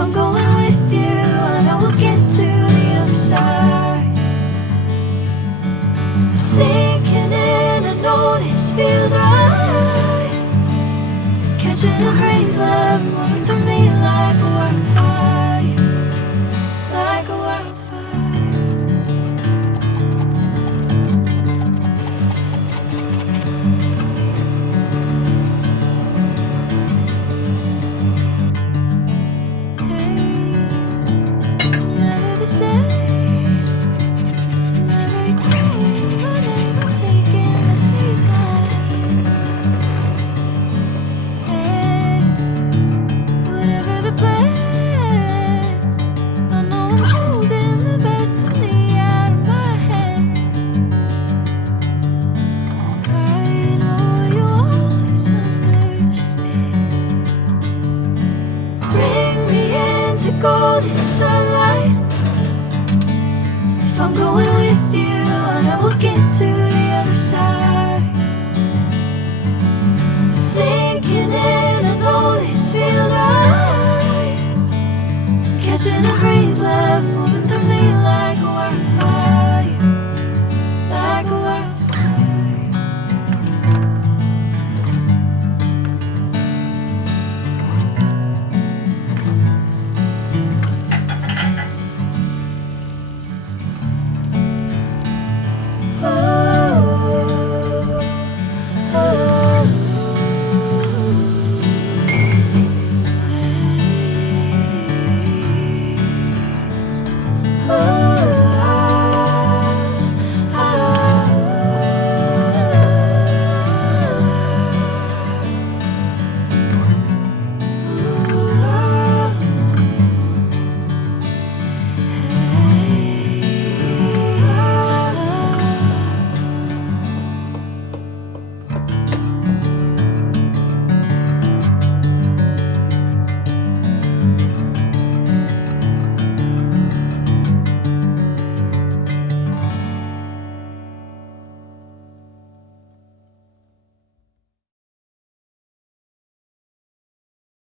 I'm going with you, I know we'll get to the other side. Sinking in, I know this feels right. Catching a breeze, love moving through me like a wildfire, like a wildfire. Hey, never the same, never again. My name, I'm taking my sweet time. Hey, whatever the plan, I know I'm holding the best of me out of my hand. I know you always understand. Bring me into golden sunlight. If I'm going with you, I know we'll get to the other side. Sinking in, I know this feels right.